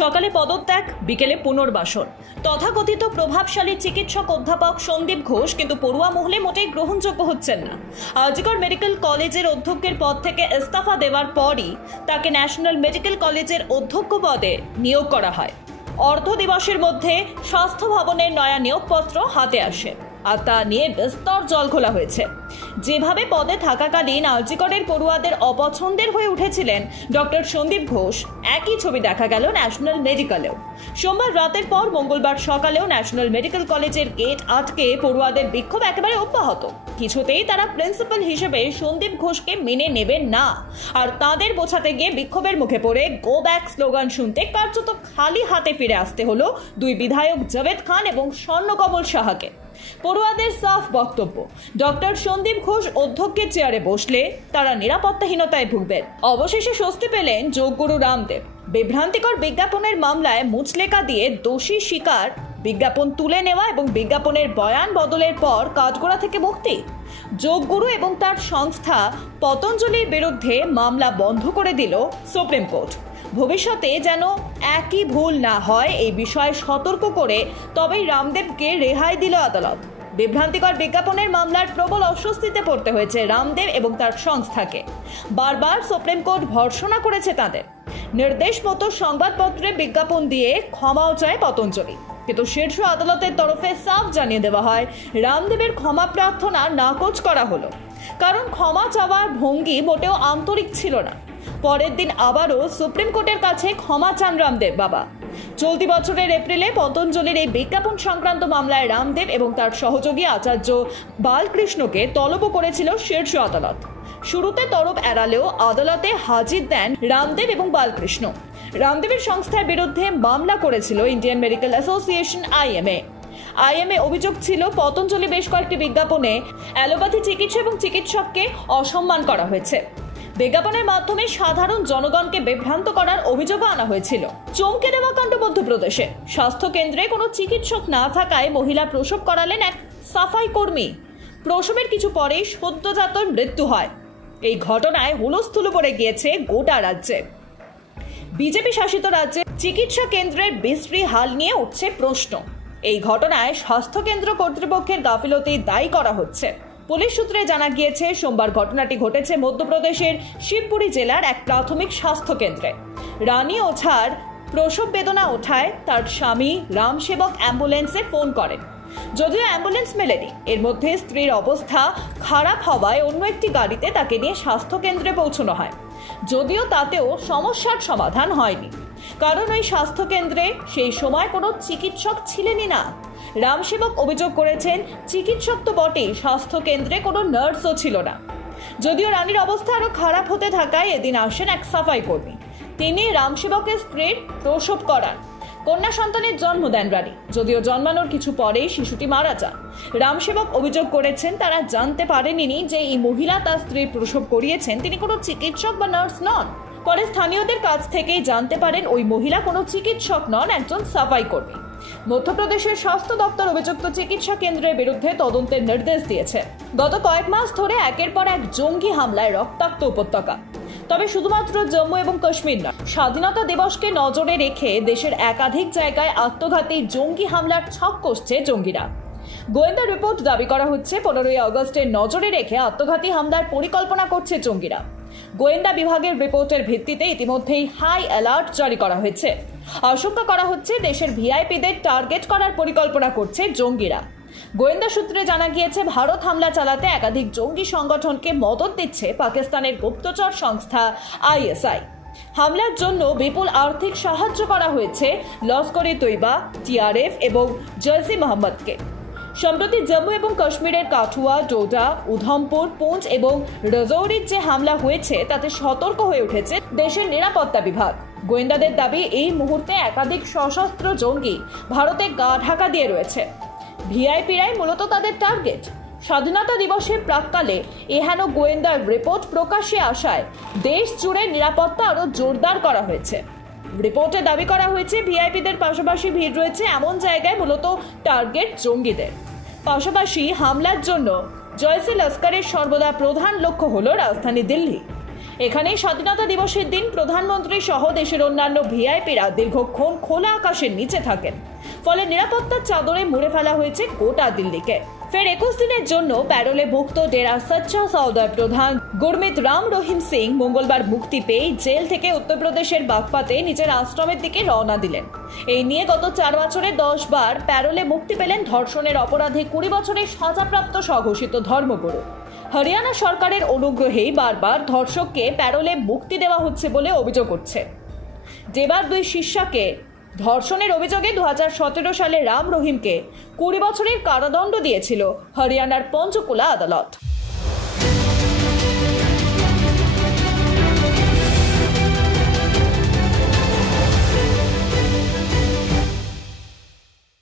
সকালে পদত্যাগ, বিকেলে পুনর্বাসন। তথাকথিত প্রভাবশালী চিকিৎসক অধ্যাপক সন্দীপ ঘোষ কিন্তু পড়ুয়া মহলে মোটেই গ্রহণযোগ্য হচ্ছেন না। আরজিকর মেডিকেল কলেজের অধ্যক্ষের পদ থেকে ইস্তফা দেওয়ার পরই তাকে ন্যাশনাল মেডিকেল কলেজের অধ্যক্ষ পদে নিয়োগ করা হয়। অর্ধ দিবসের মধ্যে স্বাস্থ্য ভবনের নয়া নিয়োগপত্র হাতে আসে, আর তা নিয়ে বিস্তর জল খোলা হয়েছে। যেভাবে পদে থাকাকালীন আরজিকরের পড়ুয়াদের অপছন্দের হয়ে উঠেছিলেন ডক্টর সন্দীপ ঘোষ, একই ছবি দেখা গেল ন্যাশনাল মেডিকেলেও। সোমবার রাতের পর মঙ্গলবার সকালেও ন্যাশনাল মেডিকেল কলেজের গেট আটকে পড়ুয়াদের বিক্ষোভ একেবারে অব্যাহত। কিছুতেই তারা প্রিন্সিপাল হিসেবে সন্দীপ ঘোষকে মেনে নেবেন না, আর তাদের বোঝাতে গিয়ে বিক্ষোভের মুখে পড়ে গো ব্যাক স্লোগান শুনতে কার্যত খালি হাতে ফিরে আসতে হলো দুই বিধায়ক জাভেদ খান এবং স্বর্ণকমল সাহাকে। পড়ুয়াদের সাফ বক্তব্য, ডক্টর সন্দীপ ঘোষ অধ্যক্ষের চেয়ারে বসলে তারা নিরাপত্তাহীনতায় ভুগবেন। অবশেষে স্বস্তি পেলেন যোগগুরু রামদেব। বিভ্রান্তিকর বিজ্ঞাপনের মামলায় মুচলেকা দিয়ে দোষী স্বীকার, বিজ্ঞাপন তুলে নেওয়া এবং বিজ্ঞাপনের বয়ান বদলের পর কাঠগড়া থেকে মুক্তি। যোগগুরু এবং তার সংস্থা পতঞ্জলির বিরুদ্ধে মামলা বন্ধ করে দিল সুপ্রিম কোর্ট। ভবিষ্যতে যেন একই ভুল না হয় এই বিষয়ে সতর্ক করে তবেই রামদেবকে রেহাই দিল আদালত। বিভ্রান্তিকর বিজ্ঞাপনের মামলার প্রবল অস্বস্তিতে পড়তে হয়েছে রামদেব এবং তার সংস্থাকে। বারবার সুপ্রিম কোর্ট ভর্ৎসনা করেছে তাদের নির্দেশ মতো সংবাদপত্রে বিজ্ঞাপন দিয়ে ক্ষমাও চায় পতঞ্জলি, কিন্তু শীর্ষ আদালতের তরফে সাফ জানিয়ে দেওয়া হয় রামদেবের ক্ষমা প্রার্থনা নাকচ করা হলো, কারণ ক্ষমা চাওয়ার ভঙ্গি মোটেও আন্তরিক ছিল না। পরের দিন আবারও সুপ্রিম কোর্টের কাছে ক্ষমা চান রামদেব বাবা। চলতি বছরের এপ্রিলে পতঞ্জলির এই বিজ্ঞাপন সংক্রান্ত মামলায় রামদেব এবং তার সহযোগী আচার্য বালকৃষ্ণকে তলব করেছিল শীর্ষ আদালত। শুরুতে তলব এড়ালেও আদালতে হাজির দেন রামদেব এবং বালকৃষ্ণ। রামদেবের সংস্থার বিরুদ্ধে মামলা করেছিল ইন্ডিয়ান মেডিকেল অ্যাসোসিয়েশন আইএমএ। অভিযোগ ছিল পতঞ্জলি বেশ কয়েকটি বিজ্ঞাপনে অ্যালোপ্যাথি চিকিৎসা এবং চিকিৎসককে অসম্মান করা হয়েছে। বিজ্ঞাপনের মাধ্যমে সাধারণ জনগণকে বিভ্রান্ত করার অভিযোগও আনা হয়েছিল। চমকে দেওয়া কাণ্ড মধ্যপ্রদেশে। স্বাস্থ্য কেন্দ্রে কোনো চিকিৎসক না থাকায় মহিলা প্রসব করালেন এক সাফাই কর্মী। প্রসবের কিছু পরেই সদ্যজাতর মৃত্যু হয়। এই ঘটনায় হুলস্থুল পড়ে গিয়েছে গোটা রাজ্যে। বিজেপি শাসিত রাজ্যে চিকিৎসা কেন্দ্রের বিশ্রী হাল নিয়ে উঠছে প্রশ্ন। এই ঘটনায় স্বাস্থ্য কেন্দ্র কর্তৃপক্ষের গাফিলতি দায়ী করা হচ্ছে। পুলিশ সূত্রে জানা গিয়েছে সোমবার ঘটনাটি ঘটেছে মধ্যপ্রদেশের শিবপুরি জেলার এক প্রাথমিক স্বাস্থ্য কেন্দ্রে। রানী ওঝার প্রসব বেদনা ওঠায় তার স্বামী রামসেবক অ্যাম্বুলেন্সে ফোন করেন। যদিও অ্যাম্বুলেন্স মেলেনি। এর মধ্যে স্ত্রীর অবস্থা খারাপ হওয়ায় অন্য একটি গাড়িতে তাকে নিয়ে স্বাস্থ্য কেন্দ্রে পৌঁছানো হয়। যদিও তাতেও সমস্যার সমাধান হয়নি, কারণ ওই স্বাস্থ্য কেন্দ্রে সেই সময় কোনো চিকিৎসক ছিলেনই না। রামসেবক অভিযোগ করেছেন, চিকিৎসক তো বটেই, স্বাস্থ্য কেন্দ্রে কোনো নার্সও ছিল না। যদিও রানীর অবস্থা আরো খারাপ হতে থাকায় এদিন আসেন এক সাফাই কর্মী। তিনি রামসেবকের স্ত্রীর প্রসব করান। কন্যা সন্তানের জন্ম দেন রানী। যদিও জন্মানোর কিছু পরেই শিশুটি মারা যান। রামসেবক অভিযোগ করেছেন, তারা জানতে পারেননি যে এই মহিলা তার স্ত্রীর প্রসব করিয়েছেন তিনি কোনো চিকিৎসক বা নার্স নন। পরে স্থানীয়দের কাছ থেকেই জানতে পারেন ওই মহিলা কোনো চিকিৎসক নন, একজন সাফাই কর্মী। মধ্যপ্রদেশের স্বাস্থ্য দপ্তর অভিযুক্ত চিকিৎসা কেন্দ্রের বিরুদ্ধে তদন্তের নির্দেশ দিয়েছে। গত কয়েক মাস ধরে একের পর এক জঙ্গি হামলায় রক্তাক্ত উপত্যকা। তবে শুধুমাত্র জম্মু এবং কাশ্মীর নয়, স্বাধীনতা দিবসকে নজরে রেখে দেশের একাধিক জায়গায় আত্মঘাতী জঙ্গি হামলার ছক কষছে জঙ্গিরা। গোয়েন্দা রিপোর্ট দাবি করা হচ্ছে 15ই আগস্টের নজরে রেখে আত্মঘাতী হামলার পরিকল্পনা করছে জঙ্গিরা। গোয়েন্দা বিভাগের রিপোর্টের ভিত্তিতে ইতিমধ্যেই হাই অ্যালার্ট জারি করা হয়েছে। আশঙ্কা করা হচ্ছে দেশের ভিআইপিদের টার্গেট করার পরিকল্পনা করছে জঙ্গিরা। গোয়েন্দা সূত্রে জানা গিয়েছে, ভারত হামলা চালাতে একাধিক জঙ্গি সংগঠনকে মদত দিচ্ছে পাকিস্তানের গুপ্তচর সংস্থা আইএসআই। হামলার জন্য বিপুল আর্থিক সাহায্য করা হয়েছে লস্কর-ই তৈবা, টিআরএফ এবং জৈশ-ই মোহাম্মদকে। সম্প্রতি জম্মু এবং কাশ্মীরের কাঠুয়া, ডোডা, উধমপুর, পুঞ্চ এবং রাজৌরির যে হামলা হয়েছে তাতে সতর্ক হয়ে উঠেছে দেশের নিরাপত্তা বিভাগ। গোয়েন্দাদের দাবি, এই মুহূর্তে একাধিক সশস্ত্র জঙ্গি ভারতে গা ঢাকা দিয়ে রয়েছে। ভিআইপিরাই মূলত তাদের টার্গেট। স্বাধীনতা দিবসের প্রাক্কালে এহেন গোয়েন্দার রিপোর্ট প্রকাশ্যে আসায় দেশ জুড়ে নিরাপত্তা আরো জোরদার করা হয়েছে। রিপোর্টে দাবি করা হয়েছে, ভিআইপিদের পাশাপাশি ভিড় রয়েছে এমন জায়গায় মূলত টার্গেট জঙ্গিদের। পাশাপাশি হামলার জন্য জৈশ-ই লস্করের সর্বদা প্রধান লক্ষ্য হল রাজধানী দিল্লি। এখানেই স্বাধীনতা দিবসের দিন প্রধানমন্ত্রী সহ দেশের অন্যান্য ভিআইপিরা দীর্ঘক্ষণ খোলা আকাশের নিচে থাকেন। ফলে নিরাপত্তার চাদরে মুড়ে ফেলা হয়েছে গোটা দিল্লিকে। ফের 21 দিনের জন্য প্যারোলে মুক্ত ডেরা সচ্চা সওদার প্রধান গুরমিত রাম রহিম সিং মঙ্গলবার মুক্তি পেয়ে জেল থেকে উত্তরপ্রদেশের বাগপাতে নিজের আশ্রমের দিকে রওনা দিলেন। এই নিয়ে গত 4 বছরে 10 বার প্যারোলে মুক্তি পেলেন ধর্ষণের অপরাধে 20 বছরের সাজাপ্রাপ্ত স্বঘোষিত ধর্মগুরু। হরিয়ানা সরকারের অনুগ্রহেই বারবার ধর্ষককে প্যারোলে মুক্তি দেওয়া হচ্ছে বলে অভিযোগ উঠছে। যেবার 2 শিষ্যাকে ধর্ষণের অভিযোগে 2017 সালে রাম রহিমকে 20 বছরের কারাদণ্ড দিয়েছিল হরিয়ানার পঞ্চকুলা আদালত।